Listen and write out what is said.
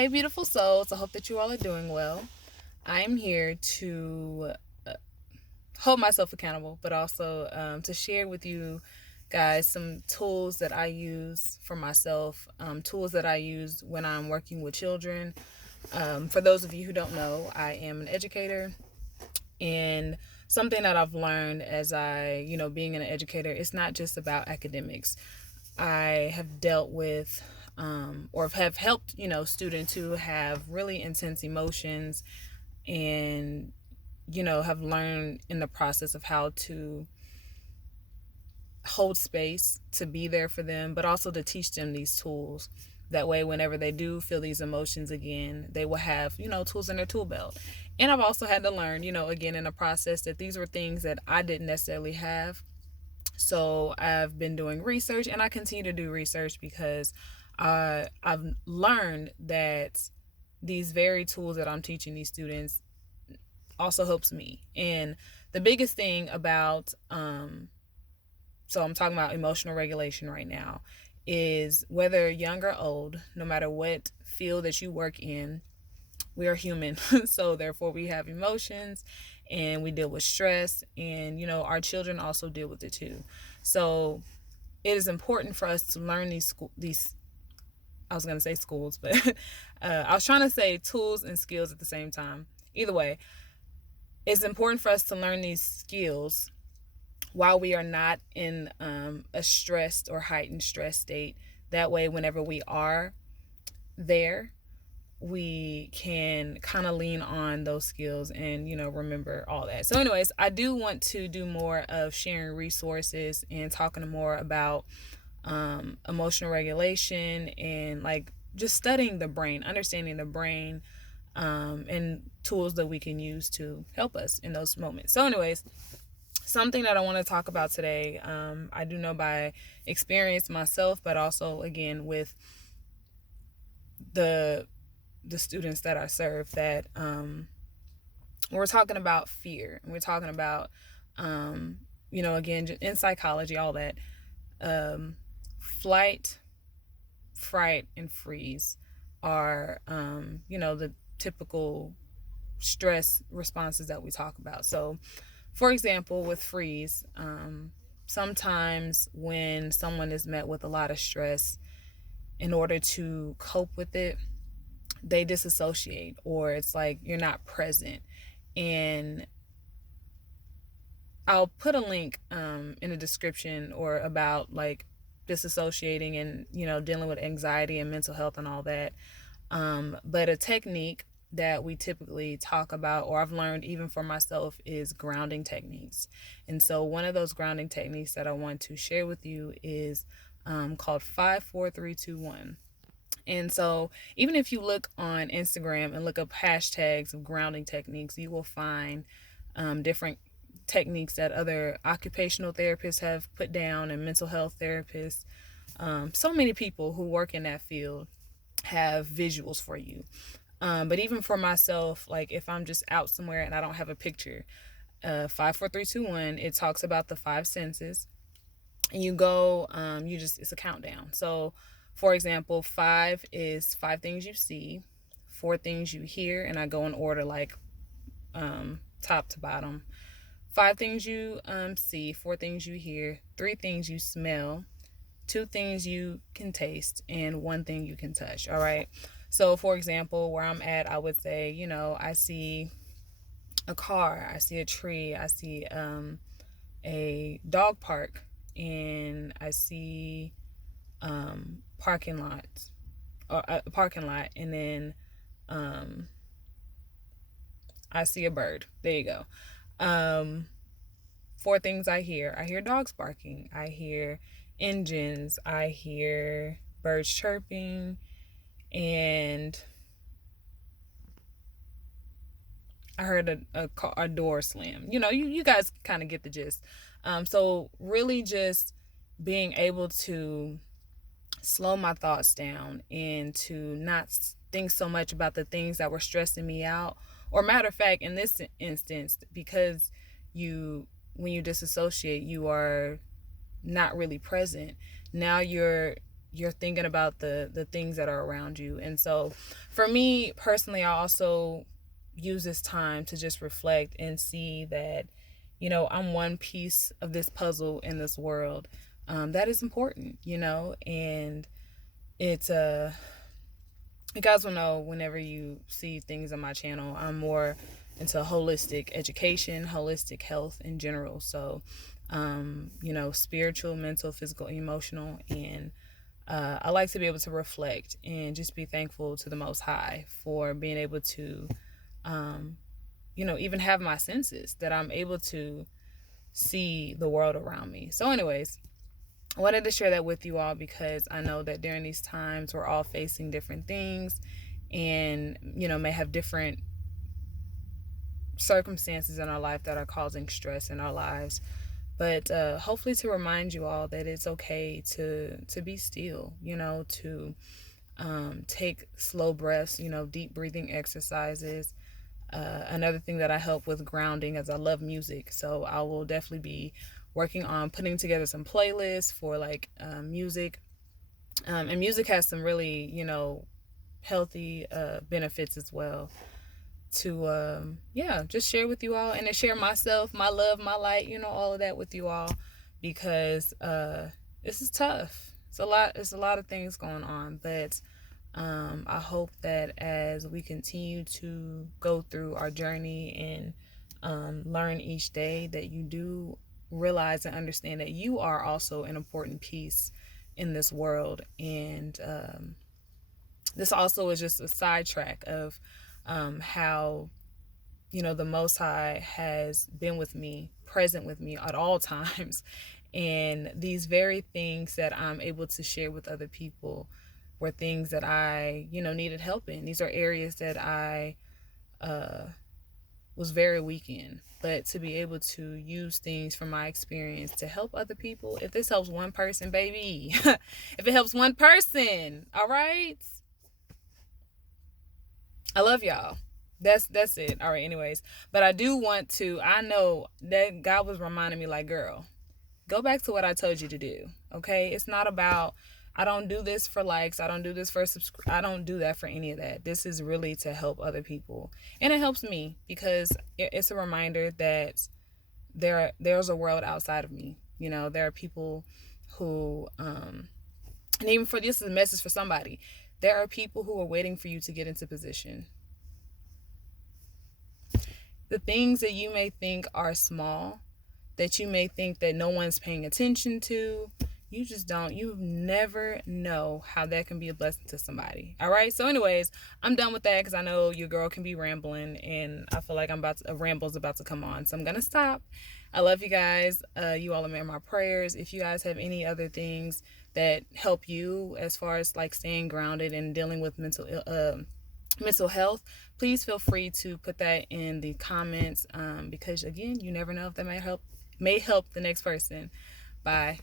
Hey, beautiful souls. I hope that you all are doing well. I am here to hold myself accountable, but also to share with you guys some tools that I use for myself, tools that I use when I'm working with children. For those of you who don't know, I am an educator, and something that I've learned as being an educator, it's not just about academics. I have dealt with or have helped, students who have really intense emotions and, have learned in the process of how to hold space, to be there for them, but also to teach them these tools. That way, whenever they do feel these emotions again, they will have, tools in their tool belt. And I've also had to learn, again in the process that these were things that I didn't necessarily have. So I've been doing research and I continue to do research because I've learned that these very tools that I'm teaching these students also helps me. And the biggest thing about, so I'm talking about emotional regulation right now, is whether young or old, no matter what field that you work in, we are human. So therefore we have emotions and we deal with stress, and our children also deal with it too. So it is important for us to learn these I was going to say schools, but I was trying to say tools and skills at the same time. Either way, it's important for us to learn these skills while we are not in a stressed or heightened stress state. That way, whenever we are there, we can kind of lean on those skills and remember all that. So anyways, I do want to do more of sharing resources and talking more about emotional regulation and like just studying the brain, understanding the brain, and tools that we can use to help us in those moments. So anyways, something that I want to talk about today, I do know by experience myself, but also again with the students that I serve, that we're talking about fear, and we're talking about again in psychology, all that, flight, fright, and freeze are the typical stress responses that we talk about. So for example, with freeze, sometimes when someone is met with a lot of stress, in order to cope with it, they disassociate, or it's like you're not present. And I'll put a link in the description or about like disassociating and dealing with anxiety and mental health and all that. But a technique that we typically talk about, or I've learned even for myself, is grounding techniques. And so one of those grounding techniques that I want to share with you is called 54321. And so even if you look on Instagram and look up hashtags of grounding techniques, you will find different techniques that other occupational therapists have put down, and mental health therapists. So many people who work in that field have visuals for you. But even for myself, like if I'm just out somewhere and I don't have a picture, 54321, it talks about the five senses. And you go, it's a countdown. So for example, 5 is 5 things you see, 4 things you hear, and I go in order like top to bottom. 5 things you see, 4 things you hear, 3 things you smell, 2 things you can taste, and 1 thing you can touch. All right. So for example, where I'm at, I would say, I see a car, I see a tree, I see a dog park, and I see parking lots, or a parking lot, and then I see a bird. There you go. 4 things I hear. I hear dogs barking. I hear engines. I hear birds chirping, and I heard a door slam. You guys kind of get the gist. So really just being able to slow my thoughts down and to not think so much about the things that were stressing me out. Or matter of fact, in this instance, because when you disassociate, you are not really present. Now you're you're thinking about the things that are around you. And so for me personally, I also use this time to just reflect and see that, I'm one piece of this puzzle in this world, that is important, and it's you guys will know whenever you see things on my channel, I'm more into holistic education, holistic health in general. So, spiritual, mental, physical, emotional, and I like to be able to reflect and just be thankful to the Most High for being able to, even have my senses, that I'm able to see the world around me. So, anyways, I wanted to share that with you all because I know that during these times we're all facing different things and, may have different circumstances in our life that are causing stress in our lives. But hopefully to remind you all that it's okay to be still, to take slow breaths, deep breathing exercises. Another thing that I help with grounding is I love music. So I will definitely be working on putting together some playlists for like music. And music has some really, healthy benefits as well to, just share with you all and to share myself, my love, my light, all of that with you all because this is tough. It's a lot of things going on, but I hope that as we continue to go through our journey and learn each day, that you do realize and understand that you are also an important piece in this world. And this also is just a sidetrack of how, the Most High has been with me, present with me at all times. And these very things that I'm able to share with other people were things that I, needed help in. These are areas that I was very weak in. But to be able to use things from my experience to help other people, if this helps one person, baby, if it helps one person, all right? I love y'all. That's it. All right, anyways. But I do want to, I know that God was reminding me like, girl, go back to what I told you to do. Okay? It's not about, I don't do this for likes. I don't do this for I don't do that for any of that. This is really to help other people. And it helps me because it's a reminder that there's a world outside of me. There are people who and even for this is a message for somebody. There are people who are waiting for you to get into position. The things that you may think are small, that you may think that no one's paying attention to, you just don't. You never know how that can be a blessing to somebody. All right. So anyways, I'm done with that because I know your girl can be rambling and I feel like a ramble's about to come on. So I'm going to stop. I love you guys. You all are in my prayers. If you guys have any other things that help you as far as like staying grounded and dealing with mental health, please feel free to put that in the comments because again, you never know if that may help the next person. Bye.